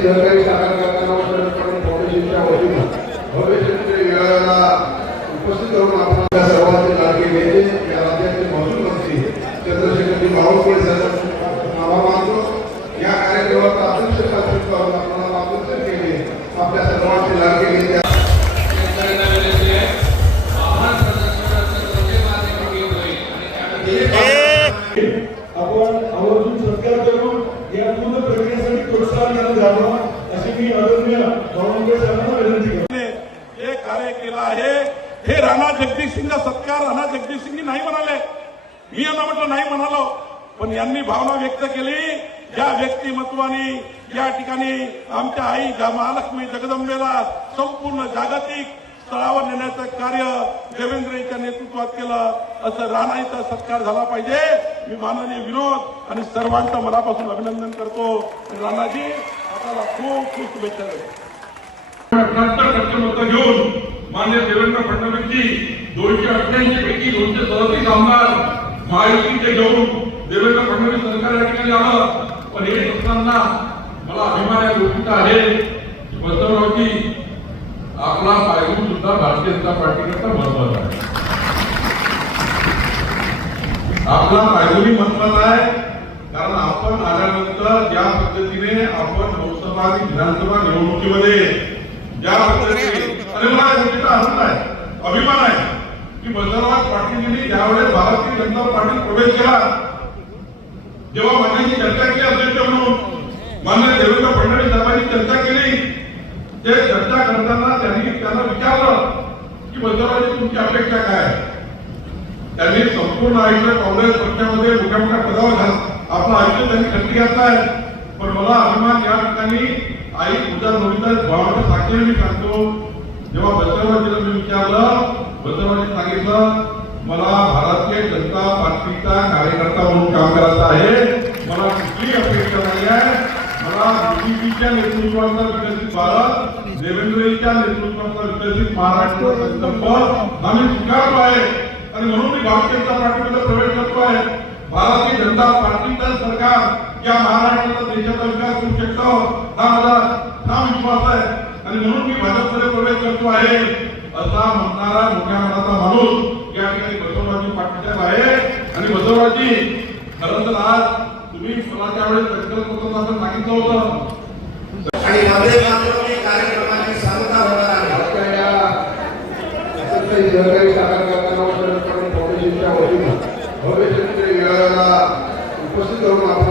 सहकारी साखर कारखाना फाउंडेशनच्या वतीनं भव्य मेळाव्याला उपस्थित करून आपण सर्वांचे लाडके नेते या राज्याचे महसूल मंत्री चंद्रशेखरजी बावनकुळे साहेबांचे आभार मानतो। या कार्यक्रमाचा अध्यक्षस्थान करून आपल्याला आमंत्रित केले आपल्या सर्वांचे लाडके नेते आपण आवर्जून सत्कार करून या पूर्ण प्रक्रियेसाठी प्रोत्साहन देण्यात यावं अशी मी आदरणीय बावनकुळे साहेबांना विनंती करतो। हे कार्य केलं आहे हे राणा जगदीशसिंगचा सत्कार राणा जगदीशसिंगनी नाही म्हणाले, मी यांना म्हटलं नाही म्हणालो, पण यांनी भावना व्यक्त केली। या व्यक्तिमत्वाने या ठिकाणी आमच्या आई महालक्ष्मी जगदंबेला संपूर्ण जागतिक स्तरावर नेण्याचं कार्य देवेंद्रजींच्या नेतृत्वात केलं, असं राणाईचा सत्कार झाला पाहिजे। मी माननीय विनोद आणि सर्वांचं मनापासून अभिनंदन करतो। राणाजी आपल्याला खूप खूप शुभेच्छा देतो। 78% मतं घेऊन माननीय देवेंद्र फडणवीसजी 288 पैकी 237 आमदार महायुतीचे घेऊन देवेंद्र फडणवीस सरकार या ठिकाणी आलं। पण हे असताना मला अभिमान या गोष्टीचा आहे की बसवरावजी आपला पायगुण सुद्धा भारतीय जनता पार्टीकरता महत्वाचा आहे। आपला पायगुणी महत्वाचा आहे कारण आपण आल्यानंतर ज्या पद्धतीने आपण लोकसभा आणि विधानसभा निवडणुकीमध्ये ज्या पद्धतीने आणि मला गोष्टीचा आनंद आहे, अभिमान आहे की बसवराज पाटील ज्यावेळेस भारतीय जनता पार्टीत प्रवेश केला, जेव्हा माझ्याशी चर्चा केली अध्यक्ष म्हणून माननीय देवेंद्र फडणवीस साहेबांनी चर्चा केली, ते चर्चा करताना त्यांना विचारलं की बसवराज तुमची अपेक्षा काय आहे। त्यांनी संपूर्ण आयुष्य काँग्रेस पक्षामध्ये मोठ्या मोठ्या पदावर आपलं आयुष्य त्यांनी खर्च घातला आहे। पण मला अभिमान या ठिकाणी आई पूजा नोंदीचा भावाच्या साक्षीने मी सांगतो, जेव्हा बसवराजीला मी विचारलं, बसवराजी सांगितलं मला भारतीय जनता पार्टीचा कार्यकर्ता म्हणून काम करायचं आहे, मला कुठलीही अपेक्षा नाही आहे, मला बीजेपीच्या नेतृत्वाचा विकसित भारत, देवेंद्रजीच्या नेतृत्वाचा विकसित महाराष्ट्र संकल्प आम्ही स्वीकारतो आहे आणि म्हणून मी भारतीय जनता पार्टीमध्ये प्रवेश करतो आहे। भारतीय जनता पार्टीचं सरकार या महाराष्ट्राचा देशाचा विकास करू शकतो हा माझा ठाम विश्वास आहे आणि म्हणून मी भाजपमध्ये प्रवेश करतो आहे असा म्हणणारा मोठ्या मनाचा माणूस या ठिकाणी बसवराजी पाटील साहेब आहे। आणि बसवराजी खरं तर आज तुम्ही मला त्यावेळेस संकल्प आपण सांगितलं होतं आणि मध्ये मात्र कार्यक्रमाची सांगता होणार आहे। सहकारी साखर कारखाना फाउंडेशनच्या वतीनं भव्य मेळाव्याला उपस्थित करून आपण